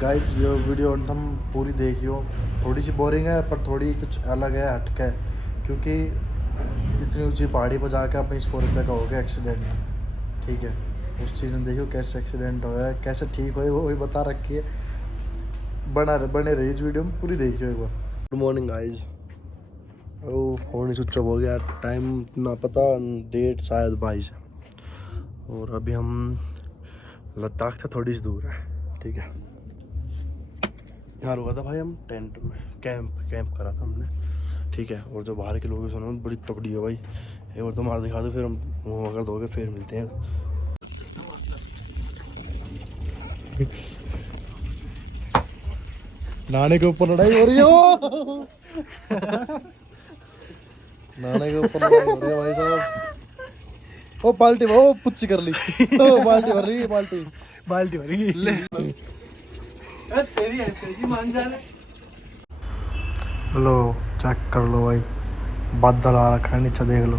Guys ये video तुम पूरी देखियो। थोड़ी सी बोरिंग है पर थोड़ी कुछ अलग है, हटके है, क्योंकि इतनी ऊंची पहाड़ी पर जाकर अपनी स्कॉर्पियो का हो गया एक्सीडेंट। ठीक है, उस चीज़ में देखियो कैसे एक्सीडेंट हुआ है, कैसे ठीक हुआ है, वो भी बता रखी है। बने रही इस वीडियो में, पूरी देखियो एक बार। Good morning guys. ओ फोन स्विच ऑफ हो गया, टाइम ना पता, डेट शायद 22, और अभी हम लद्दाख से थोड़ी सी दूर है। ठीक है, यहाँ रुका था भाई, हम टेंट में कैंप करा था हमने। ठीक है, और जो बाहर के लोकेशन है बड़ी तगड़ी है भाई। एक बार तो मार दिखा दो, फिर हम मुँह अगर दोगे फिर मिलते हैं। नाने के ऊपर लड़ाई हो रही है। नाने के ऊपर लड़ाई हो रही है भाई साहब। ओ बाल्टी वो पुच्ची कर ली। ओ बाल्टी भर रही है, बाल्टी भर रही। तेरी ऐसे ही मान जा रहे। लो चेक कर लो भाई, बादल आ रखा है नीचे, देख लो।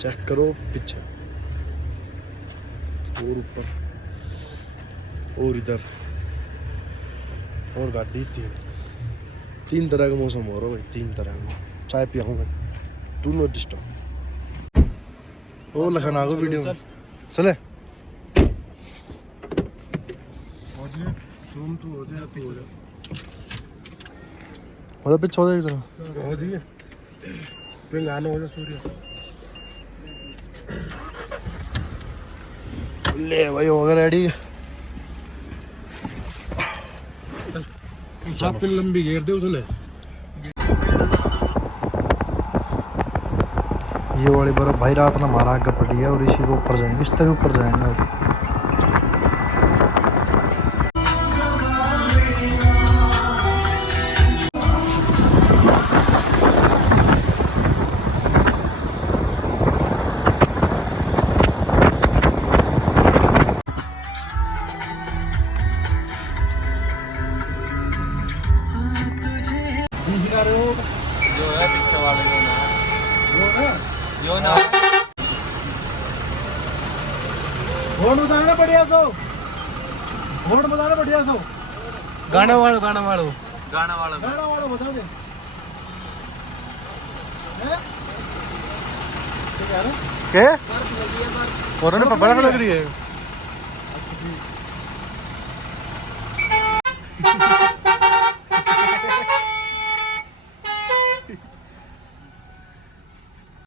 चेक करो पीछे और ऊपर और इधर, और गाड़ी थी। 3 तरह का मौसम हो रहा है भाई, 3 तरह का। चाय पियाऊंगा, डू नॉट डिस्टर्ब। ओ लखन आ गो वीडियो में चले। तुम तू हो जा पीछे मतलब पीछे हो जाएगी जरा। हो जी पे गाना हो जा सूर्य ले भाई हो गया रेडी। पे लंबी घेर दे उसने। ये वाली बर्फ भाई रात में हमारा आगे पड़ी है, और इसी के ऊपर जाएंगे, इस तक ऊपर जाएंगे अब। जो है पीछे वाले जो ना वोट बताना बढ़िया सो, वोट बताना बढ़िया सो। गाना वालो बता दे। क्या और उन्हें बड़ा लग रही है।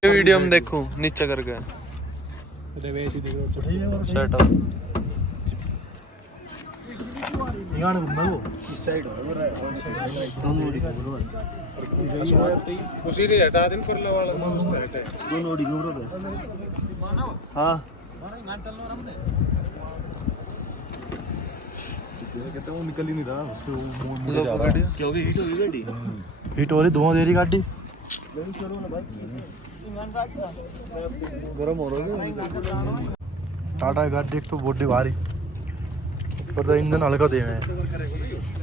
वीडियो में देखूं नीचे करके शर्ट ऑफ। यहाँ घूमना वो इस साइड उसी ने हटा दिन पर वाला उसका हटा दोनों ओडी घूम रहे। हाँ कहते वो निकल ही नहीं रहा उसके क्योंकि हीट होगी गाड़ी। हिट हो रही, धुआं दे रही गाड़ी। गरम हो रहा है। टाटा गाड़ी एक तो बॉडी भारी, पर इंजन हल्का दे में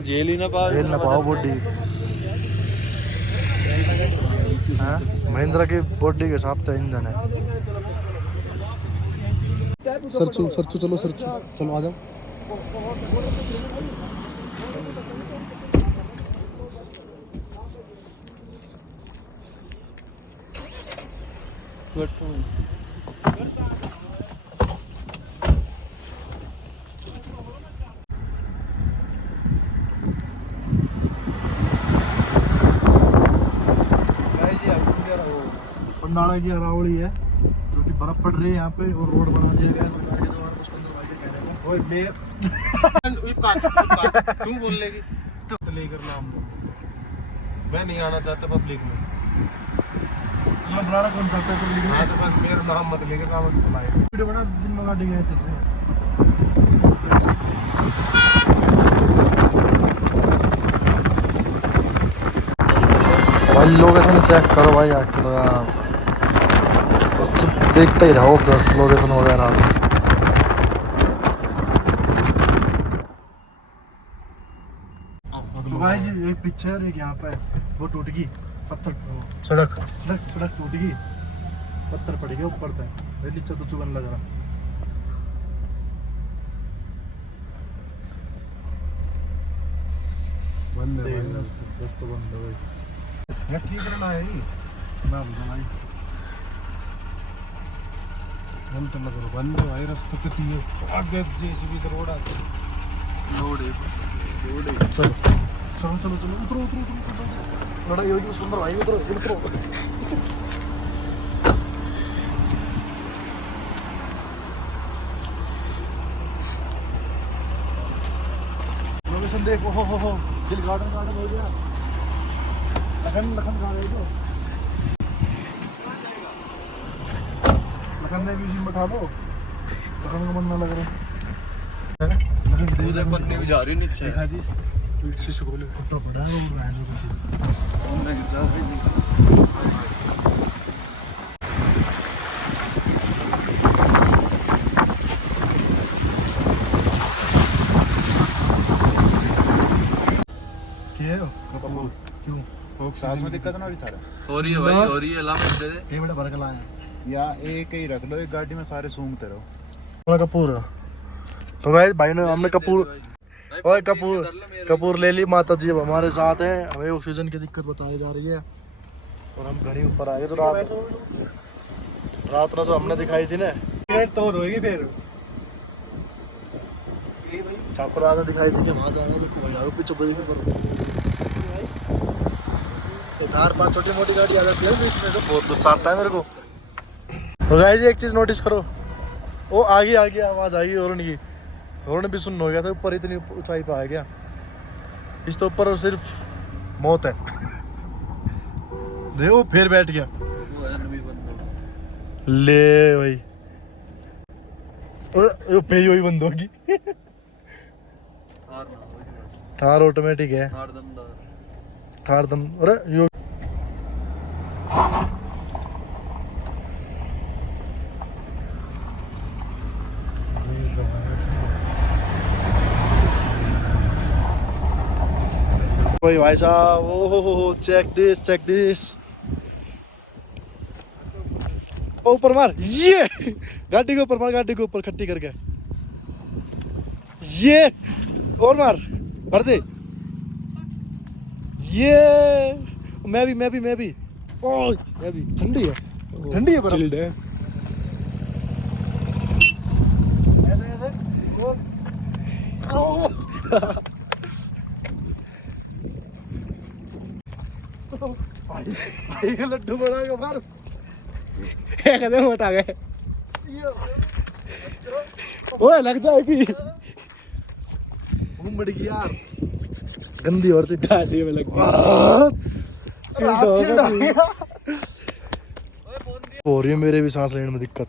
जेल ही ना झेल ना पाओ बॉडी। हाँ महिंद्रा की बॉडी के हिसाब से इंजन है। सरचू चलो, सरचू चलो, आ जाओ। पंडाला की अरावली है, जो कि बर्फ पड़ रही है यहाँ पे, और रोड बना दिया गया सरकार के द्वारा। कुछ भाई के कहने को ओए मैं तू बोल लेगी तो लेकर नाम दो। मैं नहीं आना चाहता पब्लिक में। मतलब बनाना कौन चाहता है पब्लिक में? हाँ तो बस मेरा नाम मत लेके काम बुलाए। वीडियो बना दिन में गाड़ी गए चल रहे हैं। भाई लोकेशन चेक करो भाई आके, तो यार बस तो देखते ही रहो बस लोकेशन वगैरह। तो गाइस एक पिक्चर एक यहाँ पे वो टूट गई, पत्थर सड़क टूट गई, पत्थर पड़ गया ऊपर से, नीचे तो चुगन लग रहा। बंद है भाई रास्ता बंद है भाई की करना है ना भाई हम तो लग रहा बंद है भाई रास्ता कितनी है आगे जेसीबी का रोड आती है लोड है चलो चलो चलो चलो उतरो उतरो उतरो लड़ाई होगी सुंदर भाई उतरो उतरो लोकेशन देखो हो दिल गार्डन गार्डन हो गया लखन लखन कहाँ गए तो लखन ने भी उसी में बैठा लो लखन का मन ना लग रहा है उधर पन्ने भी जा रही नीचे देखा जी शीशे खोले फोटो पड़ा है वो रहने को क्यों सांस में दिक्कत ना भी था हो रही है भाई हो रही है लाभ दे दे ये बड़ा भर के लाए या एक ही रख लो एक गाड़ी में सारे सूंघते रहो वाला कपूर तो गाइस भाई ने हमने कपूर ओए कपूर कपूर ले ली माता जी अब हमारे साथ है हमें ऑक्सीजन की दिक्कत बताई जा रही है और हम घड़ी ऊपर आ गए तो रात ना जो हमने दिखाई थी ना तो रोएगी फिर चापर आगे दिखाई थी कि वहाँ जाना तो यार पीछे बड़ी पर चार पांच छोटी मोटी गाड़ी आ जाती है बीच में से बहुत गुस्सा आता है मेरे को तो गाइस एक चीज नोटिस करो वो आगे आवाज आई हॉर्न की हॉर्न भी सुन हो गया था ऊपर इतनी ऊंचाई पे आ गया इस तो ऊपर सिर्फ मौत है देखो फिर बैठ गया वो है नवी बंद ले भाई और ये पे ही बंद होगी थार ना थार ऑटोमेटिक है थार दमदार थार दम अरे यो कोई भाई साहब ओ चेक दिस ऊपर मार ये गाड़ी के ऊपर मार गाड़ी के ऊपर खट्टी करके ये और मार भर दे ये मैं भी ओह मैं भी ठंडी है पर चिल्ड है ऐसे ओह भाई ये लड्डू बड़ा का मार कदम उठा गए ओए लग जाएगी घूम बढ़ गई यार गंदी औरतें दादी में लग गई हो रही है मेरे भी सांस लेने में दिक्कत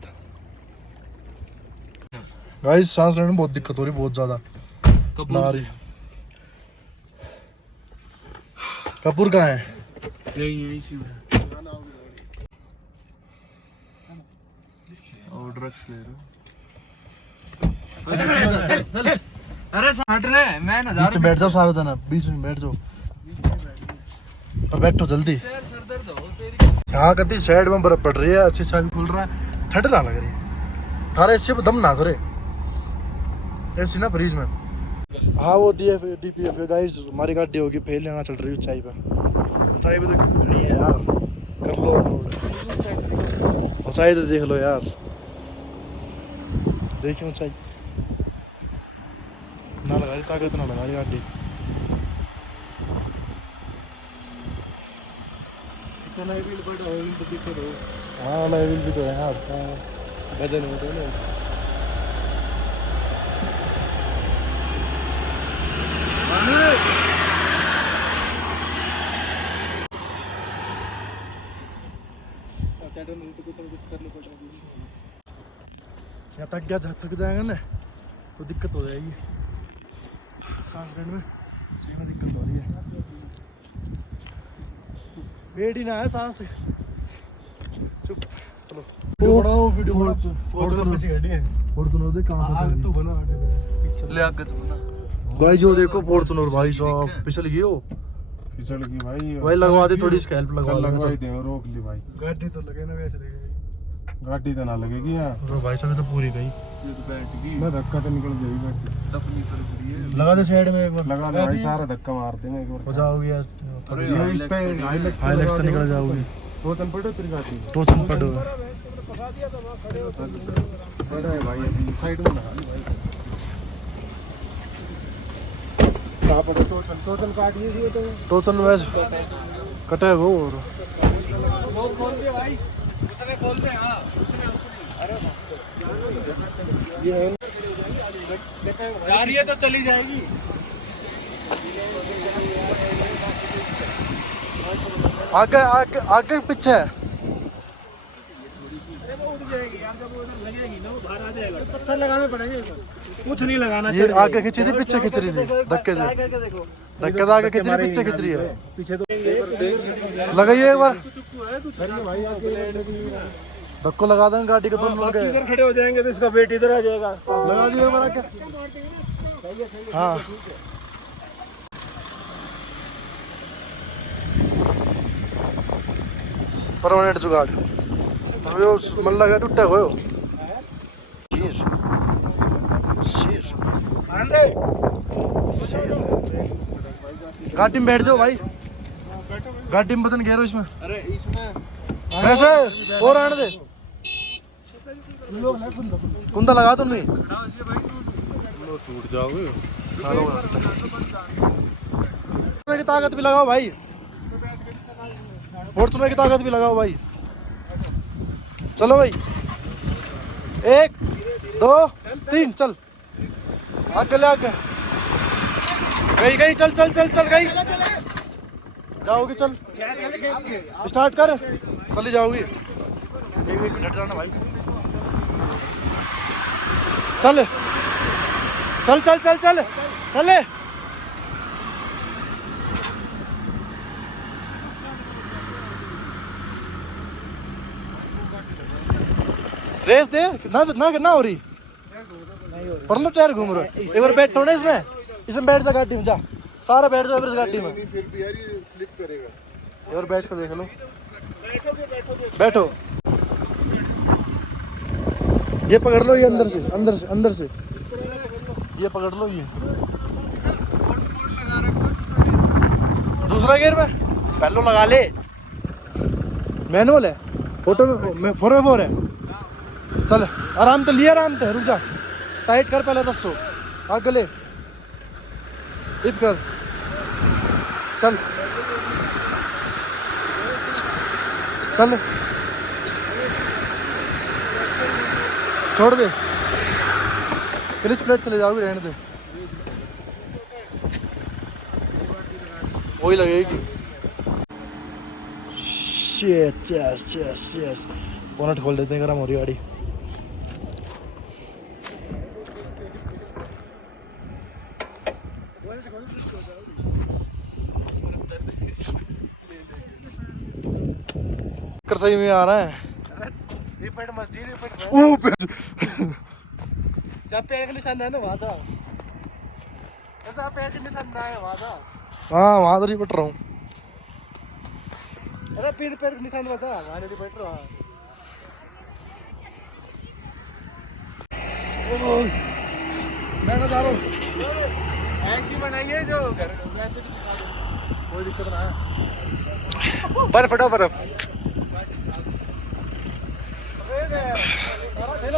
गाइस सांस लेने में बहुत दिक्कत हो रही है बहुत ज्यादा ना रही कपूर कहाँ है यही इसी में और ड्रग्स ले रहा अरे हट रहे मैं ना बीच में बैठ जाओ सारे जना बीच में बैठ जाओ और बैठो जल्दी सर दर्द हो तेरी यहाँ कति साइड में बर्फ पड़ रही है अच्छी सा भी खुल रहा है ठंड ना लग रही है थारा एसी दम ना करे एसी ना फ्रीज में हाँ वो DPF गाइस हमारी गाड़ी होगी फेल लेना चल रही है ऊंचाई पे तो खड़ी है यार कर लो ऊंचाई तो देख लो यार देखिए ऊंचाई ना लगा रही ताकत ना लगा रही गाड़ी हाँ लाइविल भी तो है यार वजन होता है ना या थक जाएगा ना तो दिक्कत हो जाएगी सांस लेने में सही में दिक्कत हो रही है वेट ही ना है सांस चुप चलो वो वीडियो फॉर्च्यूनर गाड़ी है फॉर्च्यूनर देख कहां पे तू बना पिक्चर ले आगे तू ना गाइस जो देखो फॉर्च्यूनर भाई साहब फिसल गई हो फिसल गई भाई भाई लगवा दे थोड़ी सी हेल्प लगवा दे रोक ली भाई गाड़ी तो लगे ना वैसे लगेगी गाड़ी तो ना लगेगी यार भाई साहब तो पूरी गई बैठ गई मैं धक्का तो निकल गई बैठ अपनी कर रही है लगा दे साइड में एक बार लगा दे भाई सारा धक्का मार देंगे एक हो बार जाओगे यार अरे ये इस पे हाईलाइट्स तो निकल जाओगे वो चल पड़ो तेरी गाड़ी टोचन पड़ो बड़ा है भाई अभी साइड में लगा ली भाई कहां पर टोचन काट लीजिए तो टोचन वैसे कटे वो और वो खोल दे भाई उसने खोल दे हां उसने अरे ये जा रही है तो चली जाएगी आगे आगे आगे पीछे है पत्थर लगाने पड़ेंगे कुछ नहीं लगाना ये आगे खींची थी पीछे खींच रही थी धक्के से धक्के से आगे खींच रही पीछे खींच रही है पीछे तो लगाइए एक बार भाई धक्को लगा देंगे गाड़ी को दोनों लगे इधर खड़े हो जाएंगे तो इसका वेट इधर आ जाएगा लगा दिए एक बार आके हाँ परमानेंट जुगाड़ अबे वो मन लगा टूटा हुए हो शीर शीर गाड़ी में बैठ जाओ भाई गाड़ी में वजन घेरो इसमें अरे इसमें वैसे और आने दे कुंदा लगा तुम नहीं टूट जाओगे की ताकत भी लगाओ भाई फॉर्चूनर की ताकत भी लगाओ भाई चलो भाई 1 2 3 चल आगे ले आगे गई गई चल चल चल चल गई जाओगी चल स्टार्ट कर चली जाओगी एक मिनट जाना भाई चल चल चल चल चल चले रेस दे ना ना ना हो रही पर लो टायर घूम रहा है एक बार बैठ थोड़ा इसमें इसमें बैठ जा गाड़ी में जा सारा बैठ जाओ इस गाड़ी में फिर भी यार ये स्लिप करेगा एक बार बैठ कर देख लो बैठो ये पकड़ लो ये अंदर से अंदर से अंदर से ये पकड़ लो ये दूसरा गियर में पहले लगा ले मैनुअल है ऑटो में 4x4 है चल आराम से लिया आराम से रुक जा टाइट कर पहले रस्सो आगे ले टिप कर चल चल छोड़ दे क्लिच प्लेट चले जाओगी रहने दे वही लगेगी शेट यस यस यस बोनट खोल देते हैं गरम हो रही गाड़ी कर सही में आ रहा है रिपीट मत जी रिपीट ओ जब पैर का निशान है ना वहां जा जब पैर का निशान ना है वहां जा हाँ वहां तो रिपीट रहा हूँ अरे पैर का निशान वहां जा वहां रिपीट रहा मैं ना जा रहा हूँ ऐसी बनाइए जो घर वैसे भी दिखा दो कोई दिक्कत ना है बर्फ हटो बर्फ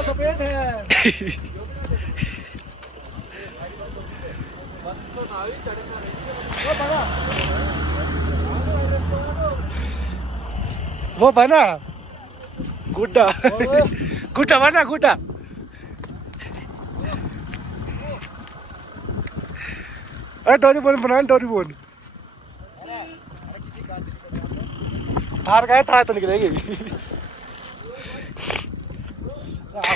सफेद है वो बना गुड्डा गुड्डा बना गुड्डा अरे टोरी बोन बना टोरी बोन थार गए था तो निकलेगी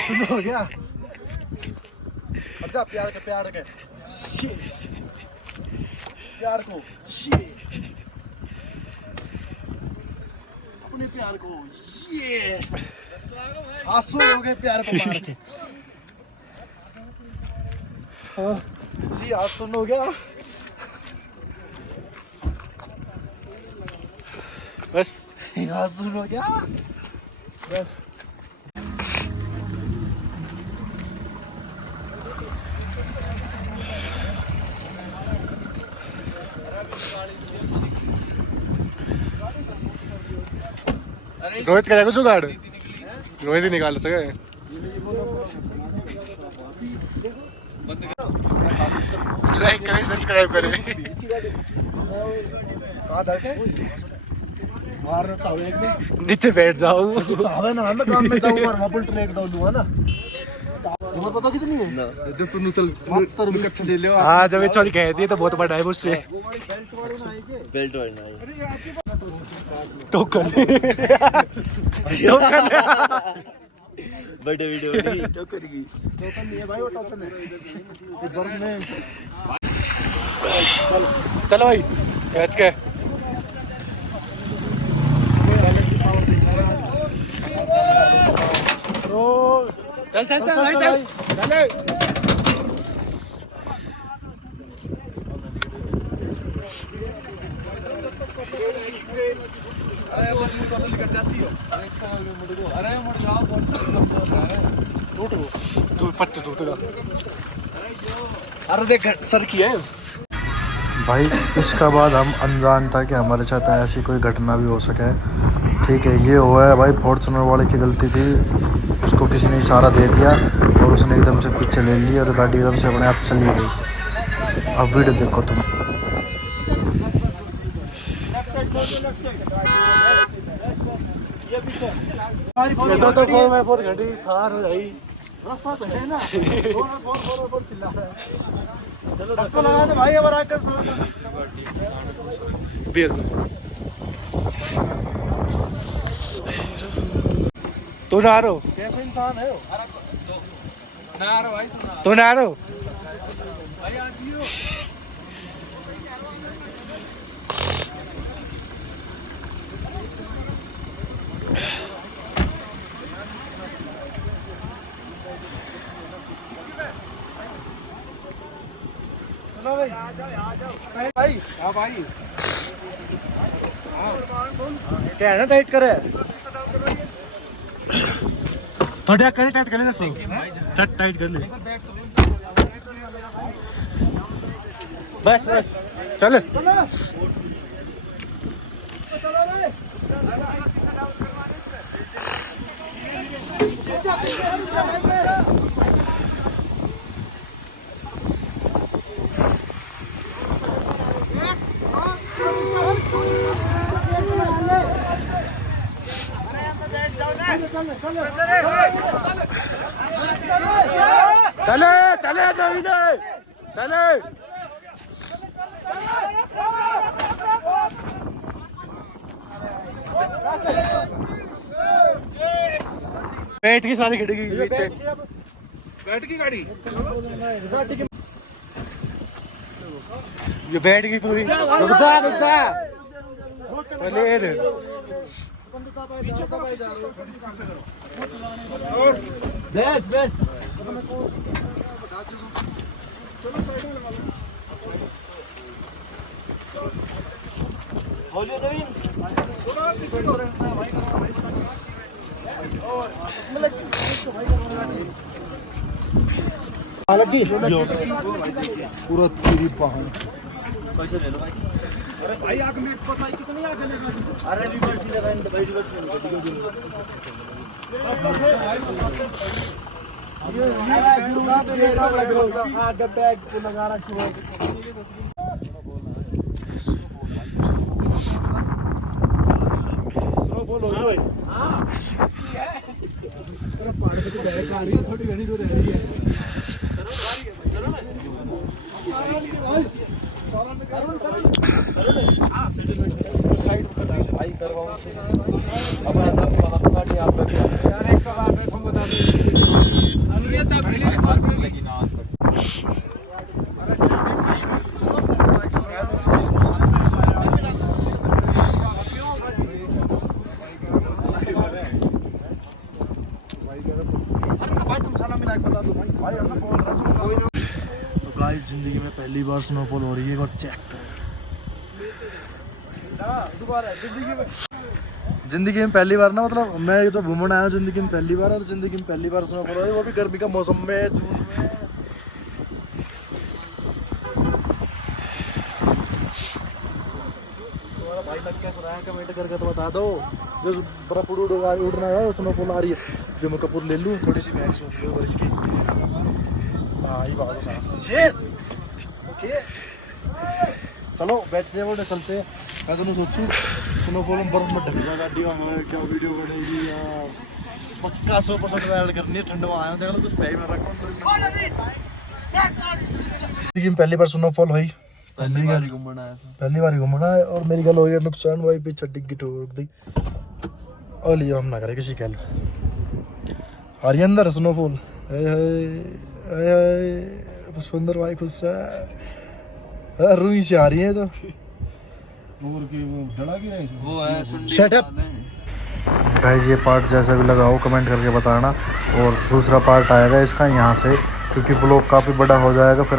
सुनो हो गया अच्छा प्यार के प्यार को अपने प्यार को ये आंसू हो गए प्यार को मार के हाँ जी आंसू हो गया बस आंसू हो गया बस रोहित करेगा जुगाड़, रोहित ही निकाल सके। लाइक करें, सब्सक्राइब करें। नीचे बैठ जाओ। पता कितनी है जब तुम चल अच्छा ले लो। हाँ जब चोरी कह दी तो बहुत बड़ा है मुझसे। बेल्ट टोकन बर्थडे वीडियो नहीं टोकन की टोकन नहीं है भाई, वो टोकन है। बर्फ में चलो भाई कैच के। चल चल चल चल चल। अरे मुड़ जाओ तू पट्टे टूटेगा। अरे देख सर की है भाई। इसका बाद हम अनजान था कि हमारे साथ ऐसी कोई घटना भी हो सके। ठीक है, ये हुआ है भाई, फॉर्च्यूनर वाले की गलती थी। उसको किसी ने इशारा दे दिया और उसने एकदम से पीछे ले ली और गाड़ी एकदम से अपने आप चली गई। अब वीडियो देखो तुम। तो 4x4 गाड़ी थार हो जाई। रास्ता तो है ना, 4x4 चिल्ला रहा है। चलो धक्का लगा दे भाई, अब आकर बियर तू ना रो, कैसा इंसान है वो? ना रो भाई तू ना रो। भाई आती हो चलो भाई भाई। हाँ भाई, क्या है ना, टाइट करे थोड़ा करे टाइट कर ले सो। टाइट कर ले बस बस चल। चले चले नवीन चले। बैठ की सारी खिड़की पीछे बैठ की गाड़ी ये बैठ गई पूरी। रुक जा रुक जा पहले बस बस। पूरा तेरी पहाड़। अरे भाई आगे में पता है किसने आगे लगा दी। अरे रिवर्स ही लगा भाई, रिवर्स में आगे बैग लगाना शुरू। बोलो भाई। हाँ पहाड़ पे तो बैग आ रही है, थोड़ी घनी दूर रह रही है। भाई करवाओ अब ऐसा पता नहीं आप यार एक बात है तुम बता दो। ये चाबी लगी ना आज तक। भाई तुम सलाम मिला के बता दो भाई। भाई हम बोल रहा हूं कोई ना। तो गाइस जिंदगी में पहली बार स्नोफॉल हो रही है और चेक करो। दोबारा जिंदगी में पहली बार ना, मतलब मैं जो घूमने आया हूँ जिंदगी में पहली बार, और जिंदगी में पहली बार स्नोफॉल हो रही है, वो भी गर्मी का मौसम में, जून में। तुम्हारा भाई लग कैसा रहा है कमेंट करके तो बता दो। जो बर्फ उड़ना है स्नोफॉल आ रही है जो मैं कपूर ले लूँ थोड़ी सी मैच और इसकी हाँ ये बात शेर ओके चलो बैठते हैं वो चलते हैं मैं तो सोचूं स्नोफॉल में बर्फ में ढक जा गाड़ी में क्या वीडियो बनेगी यार पक्का 100% ऐड करनी है ठंड में आया देख लो कुछ पैक में रखो लेकिन पहली बार स्नोफॉल हुई पहली बार घूमना आया था पहली बार घूमना है और मेरी गल हो गई नुकसान भाई पीछे डिग्गी ठोक दी और लियो हम ना करें किसी कल आ रही है अंदर स्नोफॉल पुष्पेंद्र भाई खुश है रूही से आ रही है तो और की वो डला की रही वो है सुंडी Shut up. गाइस ये पार्ट जैसा भी लगाओ कमेंट करके बताना और दूसरा पार्ट आएगा इसका यहाँ से क्योंकि ब्लॉग काफ़ी बड़ा हो जाएगा फिर आप